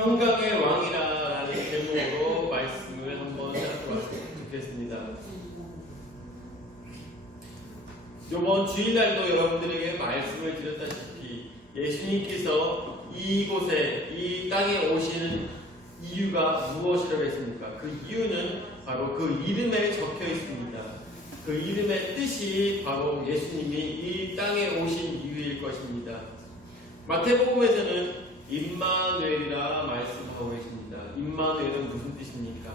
평강의 왕이라는 제목으로 말씀을 한번 살펴봤으면 좋겠습니다. 이번 주일날도 여러분들에게 말씀을 드렸다시피 예수님께서 이곳에 이 땅에 오시는 이유가 무엇이라고 했습니까? 그 이유는 바로 그 이름에 적혀 있습니다. 그 이름의 뜻이 바로 예수님이 이 땅에 오신 이유일 것입니다. 마태복음에서는 임마누엘이라 말씀하고 계십니다. 임마누엘은 무슨 뜻입니까?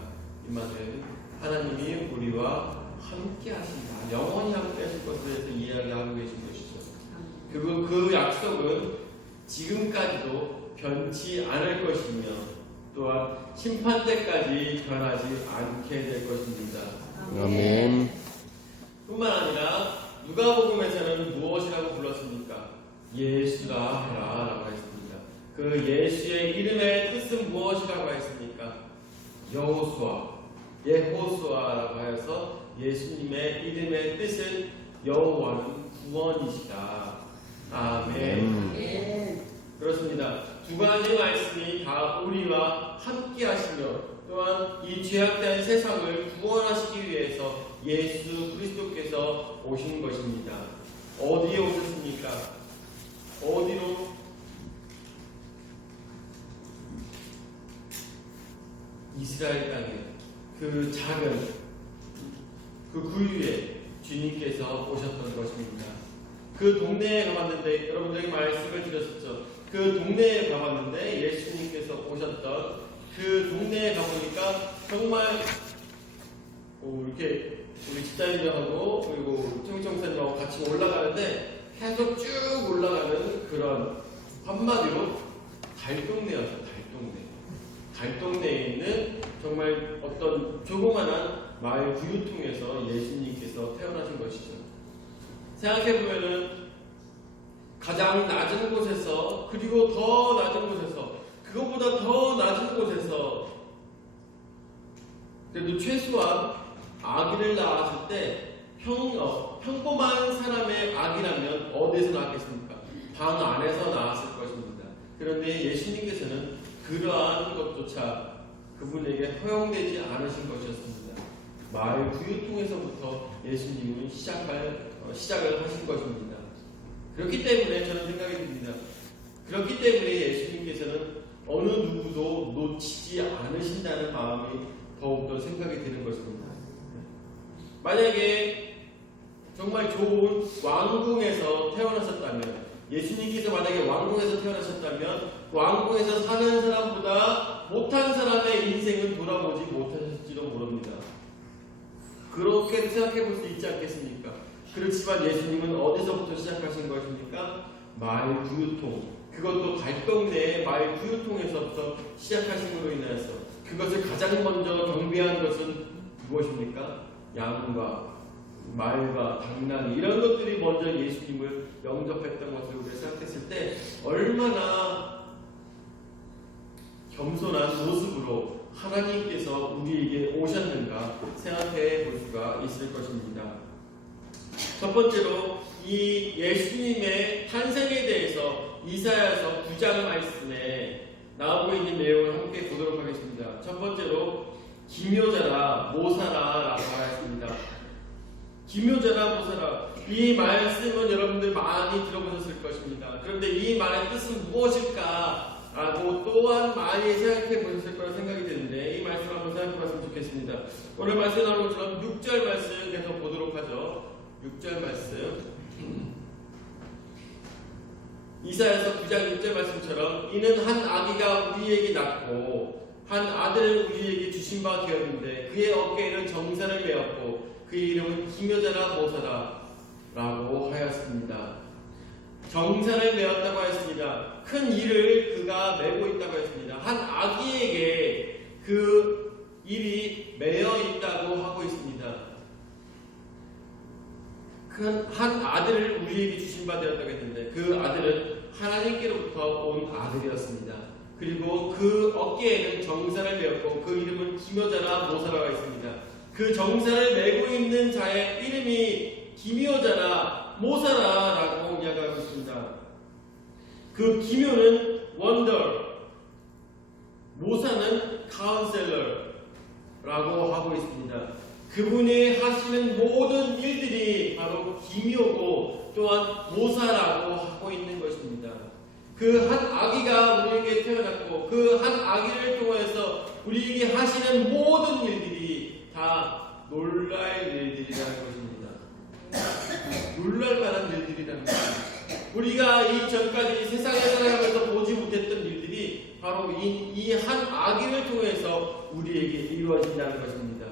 임마누엘은 하나님이 우리와 함께 하신다. 영원히 함께 하실 것에 대해서 이야기하고 계신 것이죠. 그리고 그 약속은 지금까지도 변치 않을 것이며 또한 심판 때까지 변하지 않게 될 것입니다. 아멘. 뿐만 아니라 누가복음에서는 무엇이라고 불렀습니까? 예수라 하라 라고 했습니다. 그 예수의 이름의 뜻은 무엇이라고 했습니까? 여호수아, 예호수아라고 하여서 예수님의 이름의 뜻은 여호와는 구원이시다. 아멘. 그렇습니다. 두 가지 말씀이 다 우리와 함께 하시며 또한 이 죄악된 세상을 구원하시기 위해서 예수 그리스도께서 오신 것입니다. 어디에 오셨습니까? 어디로? 이스라엘 땅에 그 작은 그 구유에 주님께서 오셨던 것입니다. 그 동네에 가봤는데 여러분들에게 말씀을 드렸었죠. 그 동네에 가봤는데 예수님께서 오셨던 그 동네에 가보니까 정말 이렇게 우리 집사님들하고 그리고 청청사님하고 같이 올라가는데 계속 쭉 올라가는 그런 한마디로 달동네였어요. 달동네에 있는 정말 어떤 조그만한 마을 구유통에서 예수님께서 태어나신 것이죠. 생각해보면은 가장 낮은 곳에서 그리고 더 낮은 곳에서 그것보다 더 낮은 곳에서 그래도 최소한 아기를 낳았을 때 평범한 사람의 아기라면 어디에서 낳았겠습니까? 방 안에서 낳았을 것입니다. 그런데 예수님께서는 그러한 것조차 그분에게 허용되지 않으신 것이었습니다. 마을 구유통에서부터 예수님은 시작을 하신 것입니다. 그렇기 때문에 저는 생각이 듭니다. 그렇기 때문에 예수님께서는 어느 누구도 놓치지 않으신다는 마음이 더욱더 생각이 드는 것입니다. 만약에 정말 좋은 왕궁에서 태어나셨다면 예수님께서 만약에 왕궁에서 태어나셨다면 왕궁에서 사는 사람보다 못한 사람의 인생은 돌아보지 못하셨을지도 모릅니다. 그렇게 생각해 볼 수 있지 않겠습니까? 그렇지만 예수님은 어디서부터 시작하신 것입니까? 마을 구유통, 그것도 달동네의 마을 구유통에서부터 시작하심으로 인하여서 그것을 가장 먼저 경비한 것은 무엇입니까? 양과 말과 당나귀 이런 것들이 먼저 예수님을 영접했던 것을 우리가 생각했을 때 얼마나 겸손한 모습으로 하나님께서 우리에게 오셨는가 생각해 볼 수가 있을 것입니다. 첫 번째로 이 예수님의 탄생에 대해서 이사야서 9장 말씀에 나오고 있는 내용을 함께 보도록 하겠습니다. 첫 번째로 기묘자라 모사라 라고 하였습니다. 기묘자라 모사라, 이 말씀은 여러분들 많이 들어보셨을 것입니다. 그런데 이 말의 뜻은 무엇일까 라고 또한 많이 생각해 보셨을 거라 생각이 드는데 이 말씀 한번 생각해 봤으면 좋겠습니다. 오늘 말씀 나오는 것처럼 6절 말씀 계속 보도록 하죠. 6절 말씀, 이사야서 9장 6절 말씀처럼 이는 한 아기가 우리에게 낳고 한 아들을 우리에게 주신 바 되었는데 그의 어깨에는 정사를 메었고 그의 이름은 기묘자라 모사라 라고 하였습니다. 정사를 메었다고 하였습니다. 큰 일을 그가 메고 있다고 하였습니다. 한 아기에게 그 일이 메어 있다고 하고 있습니다. 한 아들을 우리에게 주신 바 되었다고 했는데 그 아들은 하나님께로부터 온 아들이었습니다. 그리고 그 어깨에는 정사를 메었고 그 이름은 기묘자라 모사라가 있습니다. 그 정사를 메고 있는 자의 이름이 기묘자라 모사라라고 이야기하고 있습니다. 그 기묘는 원더, 카운셀러라고 하고 있습니다. 그분이 하시는 모든 일들이 바로 기묘고 또한 모사라고 하고 있는 것입니다. 그 한 아기가 우리에게 태어났고 그 한 아기를 통해서 우리에게 하시는 모든 일들이 다 놀랄 일들이라는 것입니다. 놀랄 만한 일들이라는 것입니다. 우리가 이전까지 세상에 살아가면서 보지 못했던 일들이 바로 이 한 아기를 통해서 우리에게 이루어진다는 것입니다.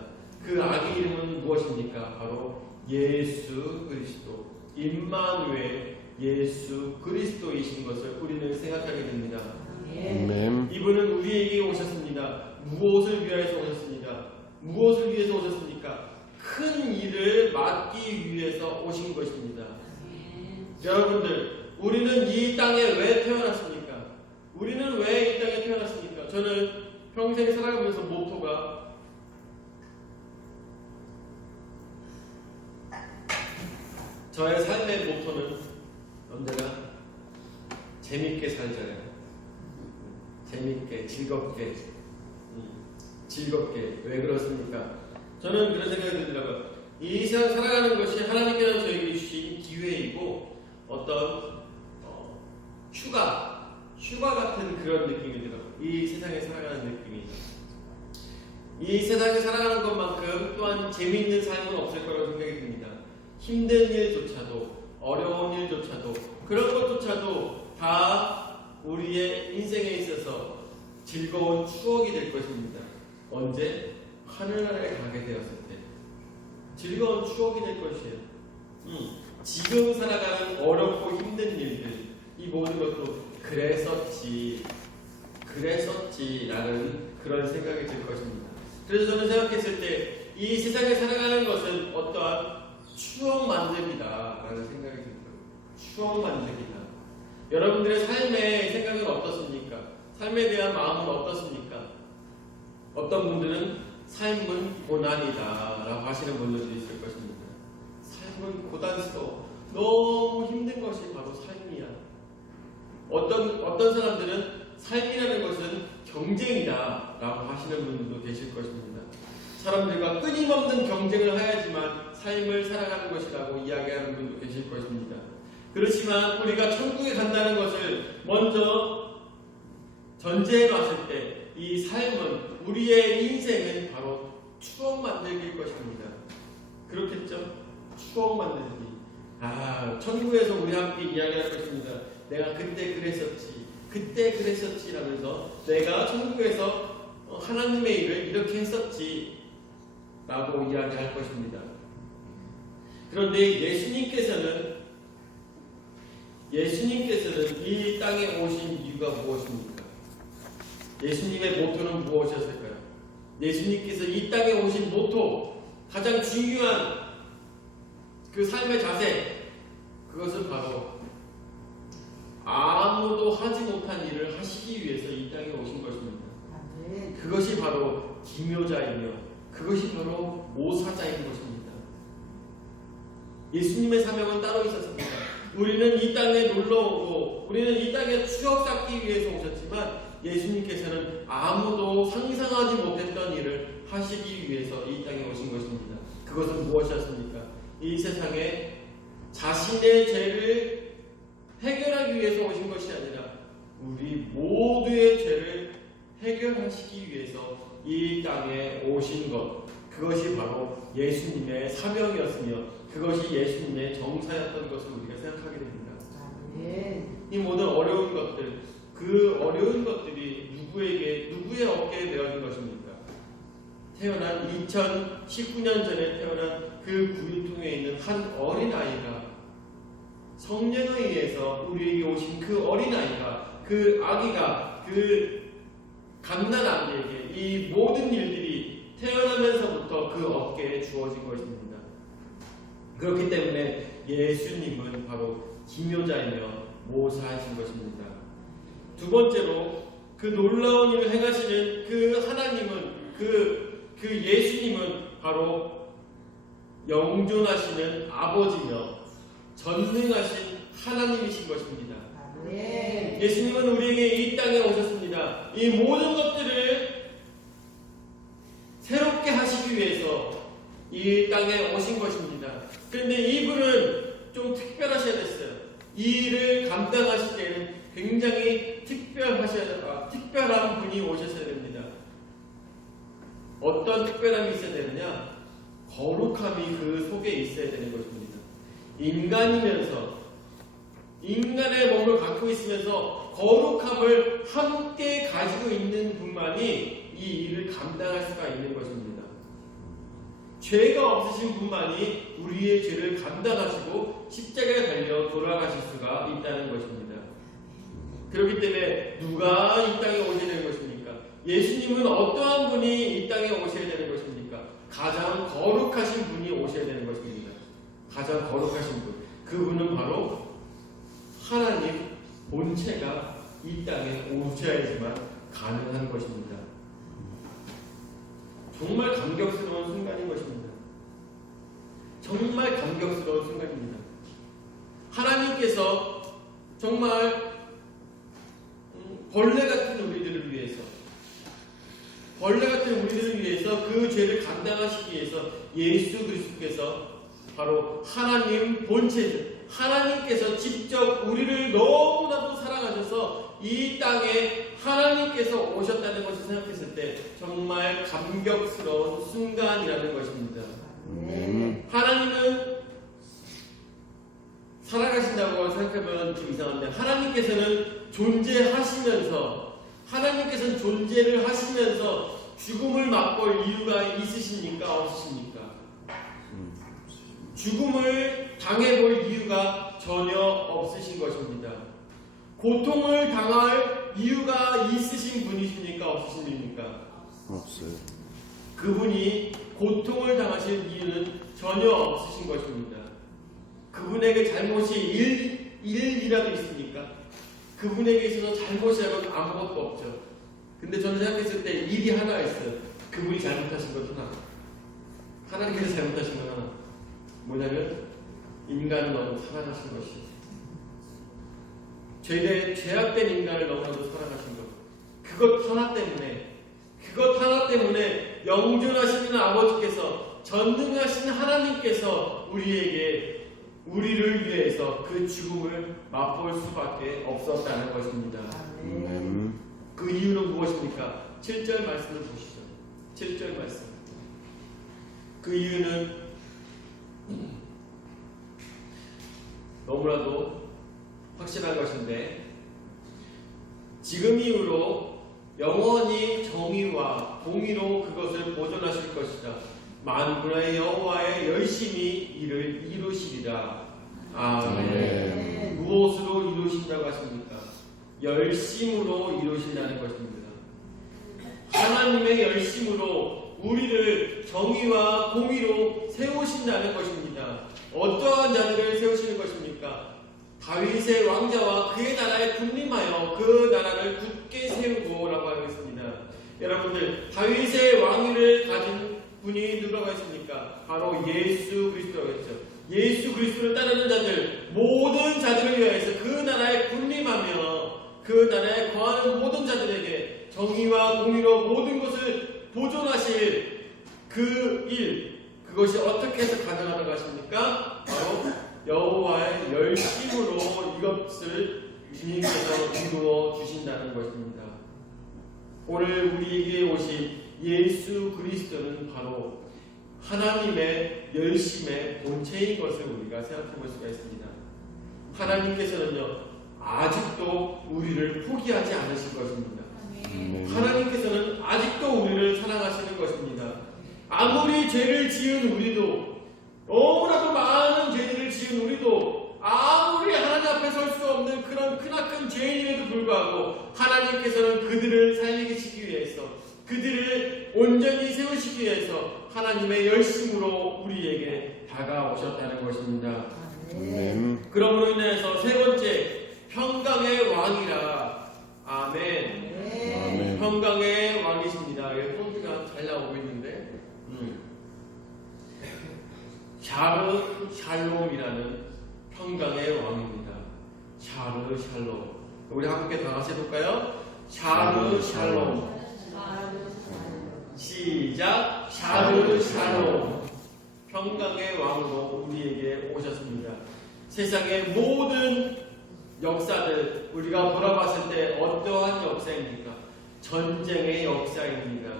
그 아기 이름은 무엇입니까? 바로 예수 그리스도, 임마누엘, 예수 그리스도이신 것을 우리는 생각하게 됩니다. 아멘. 이분은 우리에게 오셨습니다. 무엇을 위해서 오셨습니다? 무엇을 위해서 오셨습니까? 큰 일을 맡기 위해서 오신 것입니다. 여러분들, 우리는 이 땅에 왜 태어났습니까? 우리는 왜 이 땅에 태어났습니까? 저는 평생 살아가면서 모토가 저의 삶의 모토는 언제나 재밌게 살자요. 재밌게, 즐겁게. 왜 그렇습니까? 저는 그런 생각이 들더라고요. 이 세상 살아가는 것이 하나님께서 저에게 주신 기회이고 어떤 휴가 같은 그런 느낌이 들어요. 이 세상에 살아가는 느낌이. 이 세상에 살아가는 것만큼 또한 재미있는 삶은 없을 거라고 생각이 듭니다. 힘든 일조차도, 어려운 일조차도, 그런 것조차도 다 우리의 인생에 있어서 즐거운 추억이 될 것입니다. 언제? 하늘나라에 가게 되었을 때 즐거운 추억이 될 것이에요. 지금 살아가는 어렵고 힘든 일들, 이 모든 것도 그랬었지라는 그런 생각이 들 것입니다. 그래서 저는 생각했을 때 이 세상에 살아가는 것은 어떠한 추억 만들기다라는 생각이 듭니다. 추억 만들기다. 여러분들의 삶의 생각은 어떻습니까? 삶에 대한 마음은 어떻습니까? 어떤 분들은 삶은 고난이다라고 하시는 분들도 있을 것입니다. 삶은 고단스러워. 너무 힘든 것이 바로 삶이야. 어떤 사람들은 삶이라는 것은 경쟁이다라고 하시는 분들도 계실 것입니다. 사람들과 끊임없는 경쟁을 해야지만 삶을 살아가는 것이라고 이야기하는 분도 계실 것입니다. 그렇지만 우리가 천국에 간다는 것을 먼저 전제해 놨을 때 이 삶은, 우리의 인생은 바로 추억 만들기일 것입니다. 그렇겠죠? 추억 만들기. 천국에서 우리 함께 이야기할 것입니다. 내가 그때 그랬었지 라면서 내가 천국에서 하나님의 일을 이렇게 했었지 라고 이야기할 것입니다. 그런데 예수님께서는 이 땅에 오신 이유가 무엇입니까? 예수님의 모토는 무엇이었을까요? 예수님께서 이 땅에 오신 모토, 가장 중요한 그 삶의 자세, 그것은 바로 아무도 하지 못한 일을 하시기 위해서 이 땅에 오신 것입니다. 그것이 바로 기묘자이며 그것이 바로 모사자인 것입니다. 예수님의 사명은 따로 있었습니다. 우리는 이 땅에 놀러오고 우리는 이 땅에 추억 쌓기 위해서 오셨지만 예수님께서는 아무도 상상하지 못했던 일을 하시기 위해서 이 땅에 오신 것입니다. 그것은 무엇이었습니까? 이 세상에 자신의 죄를 해결하기 위해서 오신 것이 아니라 우리 모두의 죄를 해결하시기 위해서 이 땅에 오신 것, 그것이 바로 예수님의 사명이었으며 그것이 예수님의 정사였던 것을 우리가 생각하게 됩니다. 이 모든 어려운 것들, 그 어려운 것들이 누구의 어깨에 내어진 것입니까? 태어난 2019년 전에 태어난 그 구유통에 있는 한 어린아이가, 성령에 의해서 우리에게 오신 그 어린아이가, 그 아기가, 그 갓난아기에게 이 모든 일들이 태어나면서부터 그 어깨에 주어진 것입니다. 그렇기 때문에 예수님은 바로 기묘자이며 모사하신 것입니다. 두 번째로 그 놀라운 일을 행하시는 그 하나님은, 그 예수님은 바로 영존하시는 아버지며 전능하신 하나님이신 것입니다. 예수님은 우리에게 이 땅에 오셨습니다. 이 모든 것들을 이 땅에 오신 것입니다. 그런데 이분은 좀 특별하셔야 됐어요. 이 일을 감당하실 때는 굉장히 특별한 분이 오셨어야 됩니다. 어떤 특별함이 있어야 되느냐? 거룩함이 그 속에 있어야 되는 것입니다. 인간이면서 인간의 몸을 갖고 있으면서 거룩함을 함께 가지고 있는 분만이 이 일을 감당할 수가 있는 것입니다. 죄가 없으신 분만이 우리의 죄를 감당하시고 십자가에 달려 돌아가실 수가 있다는 것입니다. 그렇기 때문에 누가 이 땅에 오셔야 되는 것입니까? 예수님은 어떠한 분이 이 땅에 오셔야 되는 것입니까? 가장 거룩하신 분이 오셔야 되는 것입니다. 가장 거룩하신 분. 그분은 바로 하나님 본체가 이 땅에 오셔야지만 가능한 것입니다. 정말 감격스러운 순간인 것입니다. 정말 감격스러운 순간입니다. 하나님께서 정말 벌레 같은 우리들을 위해서 그 죄를 감당하시기 위해서 예수 그리스도께서 바로 하나님 본체, 하나님께서 직접 우리를 너무나도 사랑하셔서 이 땅에 하나님께서 오셨다는 것을 생각했을 때 정말 감격스러운 순간이라는 것입니다. 하나님은 살아가신다고 생각하면 좀 이상한데 하나님께서는 존재를 하시면서 죽음을 맛볼 이유가 있으십니까? 없으십니까? 죽음을 당해볼 이유가 전혀 없으신 것입니다. 고통을 당할 이유가 있으신 분이십니까? 없으신 분입니까? 없어요. 그분이 고통을 당하실 이유는 전혀 없으신 것입니다. 그분에게 잘못이 일이라도 있습니까? 그분에게 있어서 잘못이라면 아무것도 없죠. 근데 저는 생각했을 때 일이 하나 있어요. 그분이 잘못하신 것 하나. 하나님께서 잘못하신 것 하나. 뭐냐면 인간을 너무 사랑하신 것이. 죄악된 인간을 너무나도 사랑하신 것. 그것 하나 때문에 영존하시는 아버지께서 전능하신 하나님께서 우리를 위해서 그 죽음을 맛볼 수밖에 없었다는 것입니다. 그 이유는 무엇입니까? 7절 말씀을 보시죠. 7절 말씀. 그 이유는 너무나도 확실한 것인데 지금 이후로 영원히 정의와 공의로 그것을 보존하실 것이다. 만군의 여호와의 열심히 이를 이루시리라. 아멘. 무엇으로 이루신다고 하십니까? 열심으로 이루신다는 것입니다. 하나님의 열심으로 우리를 정의와 공의로 세우신다는 것입니다. 어떠한 자들을 세우시는 것입니까? 다윗의 왕자와 그의 나라에 군림하여 그 나라를 굳게 세우고 라고 하고 있습니다. 여러분들, 다윗의 왕위를 가진 분이 누구라고 했습니까? 바로 예수 그리스도라고 했죠. 예수 그리스도를 따르는 자들, 모든 자들을 위하여서 그 나라에 군림하며 그 나라에 거하는 모든 자들에게 정의와 공의로 모든 것을 보존하실 그 일, 그것이 어떻게 해서 가능하다고 하십니까? 바로 여호와의 열심으로 이것을 주님께서 이루어 주신다는 것입니다. 오늘 우리에게 오신 예수 그리스도는 바로 하나님의 열심의 본체인 것을 우리가 생각해 볼 수가 있습니다. 하나님께서는요, 아직도 우리를 포기하지 않으실 것입니다. 하나님께서는 아직도 우리를 사랑하시는 것입니다. 아무리 죄를 지은 우리도, 너무나도 많은 죄를 지은 우리도, 아무리 하나님 앞에 설 수 없는 그런 크나큰 죄인임에도 불구하고 하나님께서는 그들을 살리시기 위해서, 그들을 온전히 세우시기 위해서 하나님의 열심으로 우리에게 다가오셨다는 것입니다. 그러므로 인해서 세 번째, 평강의 왕이라. 아멘. 평강의 왕이십니다. 여기 폰트가 잘 나오고 있는데 샬롬이라는 평강의 왕입니다. 샬롬. 우리 함께 다 같이 해볼까요? 샬롬. 시작. 샬롬. 평강의 왕으로 우리에게 오셨습니다. 세상의 모든 역사들 우리가 돌아봤을 때 어떠한 역사입니까? 전쟁의 역사입니다.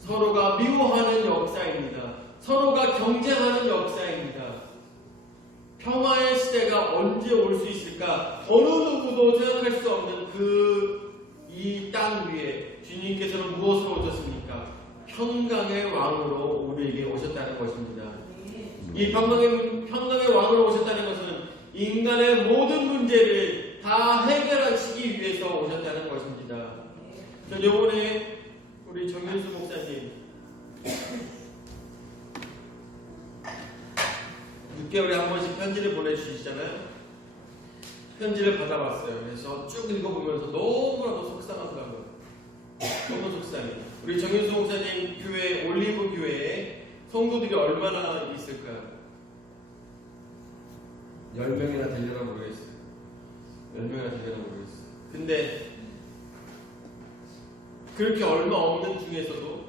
서로가 미워하는 역사입니다. 서로가 경쟁하는 역사입니다. 평화의 시대가 언제 올 수 있을까? 어느 누구도 생각할 수 없는 이 땅 위에 주님께서는 무엇으로 오셨습니까? 평강의 왕으로 우리에게 오셨다는 것입니다. 이 평강의 왕으로 오셨다는 것은 인간의 모든 문제를 다 해결하시기 위해서 오셨다는 것입니다. 저 이번에 우리 정윤수 목사님 6개월에 한 번씩 편지를 보내주시잖아요. 편지를 받아봤어요. 그래서 쭉 읽어보면서 너무나도 속상하더라고요. 너무 속상해요. 우리 정윤수 목사님 교회 올리브 교회에 성도들이 얼마나 있을까요? 10명이나 되려나 모르겠어요. 10명이나 되려나 모르겠어요. 근데 그렇게 얼마 없는 중에서도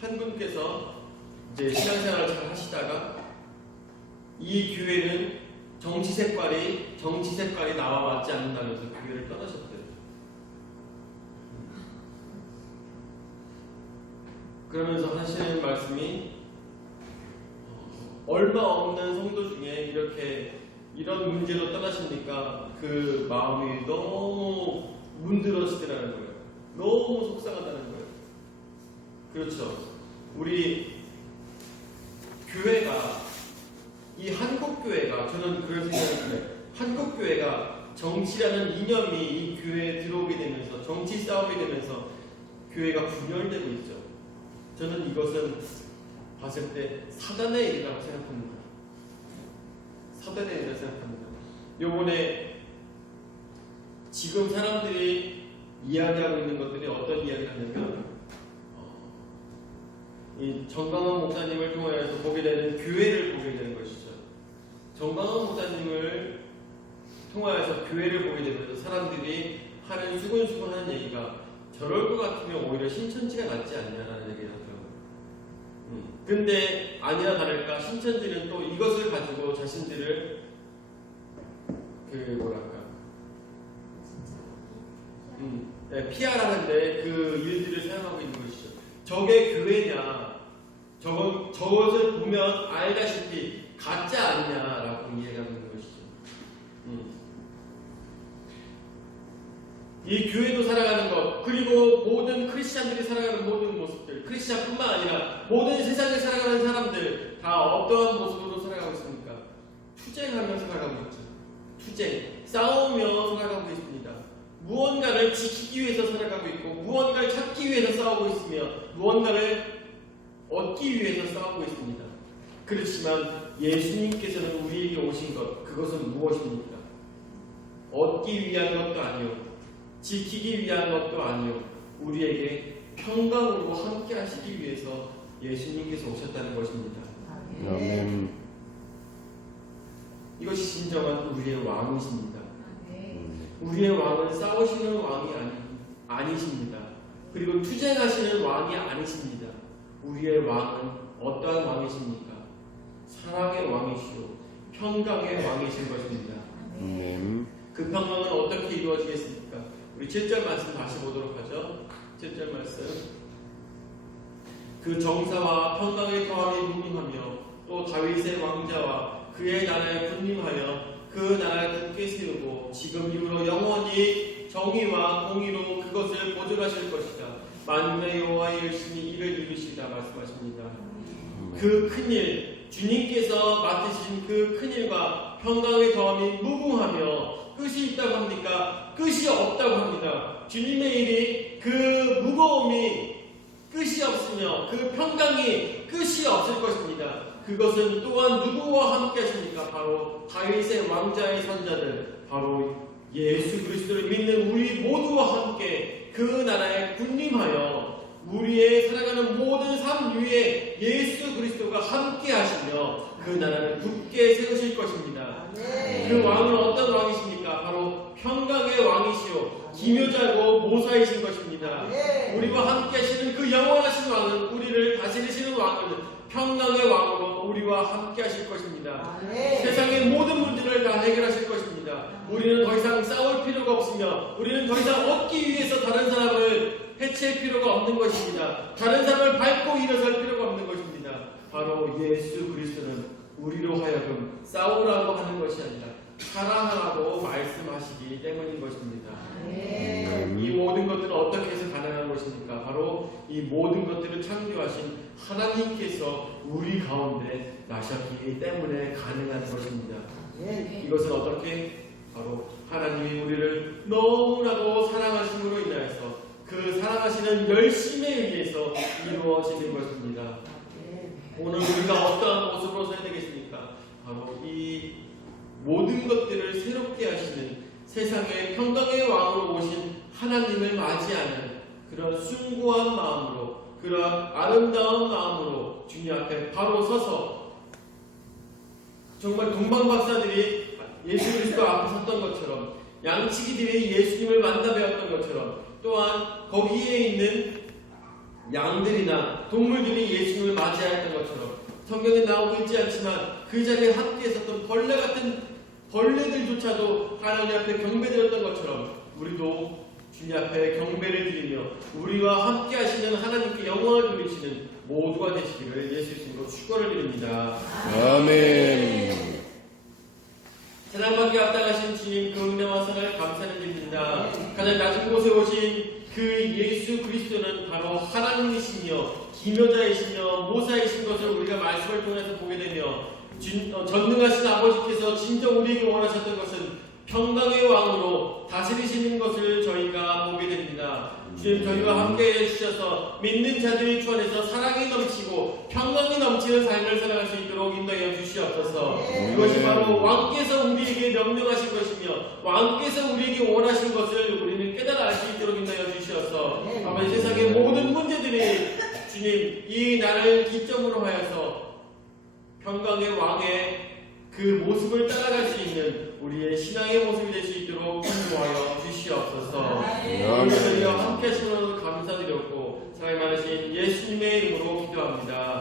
한 분께서 이제 신앙생활을 잘 하시다가 이 교회는 정치 색깔이 나와 맞지 않는다면서 교회를 떠나셨대요. 그러면서 하시는 말씀이 얼마 없는 성도 중에 이런 문제로 떠나시니까 그 마음이 너무 문드러지더라는 거예요. 너무 속상하다는 거예요. 그렇죠. 우리 교회가 이 한국교회가 저는 그런 생각인데 한국교회가 정치라는 이념이 이 교회에 들어오게 되면서 정치 싸움이 되면서 교회가 분열되고 있죠. 저는 이것은 봤을 때 사단의 일이라고 생각합니다. 사단의 일이라고 생각합니다. 요번에 지금 사람들이 이야기하고 있는 것들이 어떤 이야기를 하냐면 이 정강원 목사님을 통해서 보게 되는 교회를 보게 되는 것이죠. 정강원 목사님을 통하여서 교회를 보게 되면서 사람들이 하는 수근수근하는 얘기가 저럴 것 같으면 오히려 신천지가 낫지 않냐라는 얘기를 하더라고요. 근데 아니나 다를까 신천지는 또 이것을 가지고 자신들을 PR하는데 그 일들을 사용하고 있는 것이죠. 저게 교회냐? 저것을 보면 알다시피 가짜 아니냐라고 이해하고 있는 것이죠. 이 교회도 살아가는 것, 그리고 모든 크리스찬들이 살아가는 모든 모습들, 크리스찬뿐만 아니라 모든 세상에 살아가는 사람들 다 어떠한 모습으로 살아가고 있습니까? 투쟁하며 살아가고 있죠. 투쟁, 싸우며 살아가고 있습니다. 무언가를 지키기 위해서 살아가고 있고 무언가를 찾기 위해서 싸우고 있으며 무언가를 얻기 위해서 싸우고 있습니다. 그렇지만 예수님께서는 우리에게 오신 것, 그것은 무엇입니까? 얻기 위한 것도 아니요, 지키기 위한 것도 아니요, 우리에게 평강으로 함께 하시기 위해서 예수님께서 오셨다는 것입니다. 아멘. 이것이 진정한 우리의 왕이십니다. 우리의 왕은 싸우시는 왕이 아니십니다. 그리고 투쟁하시는 왕이 아니십니다. 우리의 왕은 어떠한 왕이십니까? 사랑의 왕이시오, 평강의 왕이신 것입니다. 그 평강은 어떻게 이루어지겠습니까? 우리 7절 말씀 다시 보도록 하죠. 7절 말씀. 그 정사와 평강의 거함이 문림하며 또 다윗의 왕자와 그의 나라에 군림하여 그 나라를 굳게 세우고 지금 이후로 영원히 정의와 공의로 그것을 보존하실 것이다. 만군의 여호와 열심히 이를 이루시다 말씀하십니다. 그 큰일, 주님께서 맡으신 그 큰일과 평강의 더함이 무궁하며 끝이 있다고 합니까? 끝이 없다고 합니다. 주님의 일이 그 무거움이 끝이 없으며 그 평강이 끝이 없을 것입니다. 그것은 또한 누구와 함께 하십니까? 바로 다윗의 왕자의 선자들, 바로 예수 그리스도를 믿는 우리 모두와 함께 그 나라에 군림하여 우리의 살아가는 모든 삶 위에 예수 그리스도가 함께 하시며 그 나라를 굳게 세우실 것입니다. 그 왕은 어떤 왕이십니까? 바로 평강의 왕이시오, 기묘자고 모사이신 것입니다. 우리와 함께 하시는 그 영원하신 왕은, 우리를 다스리시는 왕은 평강의 왕으로 우리와 우리와 함께 하실 것입니다. 아멘. 세상의 모든 문제를 다 해결하실 것입니다. 우리는 더 이상 싸울 필요가 없으며 우리는 더 이상 얻기 위해서 다른 사람을 해칠 필요가 없는 것입니다. 다른 사람을 밟고 일어설 필요가 없는 것입니다. 바로 예수 그리스도는 우리로 하여금 싸우라고 하는 것이 아니라 사랑하라고 말씀하시기 때문인 것입니다. 이 모든 것들은 어떻게 해서 가능한 것입니까? 바로 이 모든 것들을 창조하신 하나님께서 우리 가운데 나셨기 때문에 가능한 것입니다. 이것은 어떻게? 바로 하나님이 우리를 너무나도 사랑하심으로 인하여서 그 사랑하시는 열심에 의해서 이루어지는 것입니다. 오늘 우리가 어떠한 모습으로 서야 되겠습니까? 바로 이 모든 것들을 새롭게 하시는 세상의 평강의 왕으로 오신 하나님을 맞이하는 그런 숭고한 마음으로, 그런 아름다운 마음으로 주님 앞에 바로 서서 정말 동방박사들이 예수 그리스도 앞에 섰던 것처럼, 양치기들이 예수님을 만나 배웠던 것처럼, 또한 거기에 있는 양들이나 동물들이 예수님을 맞이하였던 것처럼, 성경에 나오고 있지 않지만 그 자리에 함께 있었던 벌레 같은 벌레들조차도 하나님 앞에 경배드렸던 것처럼 우리도 주님 앞에 경배를 드리며 우리와 함께 하시는 하나님께 영광을 돌리시는 모두가 되시기를 예수 이름으로 축원을 드립니다. 아멘. 세상밖에 앞당하신 주님 그 은혜와 사랑을 감사를 드립니다. 가장 낮은 곳에 오신 그 예수 그리스도는 바로 하나님이시며 기묘자이시며 모사이신 것을 우리가 말씀을 통해서 보게 되며 전능하신 아버지께서 진정 우리에게 원하셨던 것은 평강의 왕으로 다스리시는 것을 저희가 보게 됩니다. 주님 저희와 함께 해주셔서 믿는 자들이 주 안에서 사랑이 넘치고 평강이 넘치는 삶을 살아갈 수 있도록 인도하여 주시옵소서. 이것이 바로 왕께서 우리에게 명령하신 것이며 왕께서 우리에게 원하신 것을 우리는 깨달아 알 수 있도록 인도하여 주시옵소서. 아버지 세상의 모든 문제들이 주님 이 날을 기점으로 하여서 평강의 왕의 그 모습을 따라갈 수 있는 우리의 신앙의 모습이 될 수 있도록 인도하여 주시옵소서. 오늘 저희와 함께 하시는 감사드렸고 사랑이 많으신 예수님의 이름으로 기도합니다.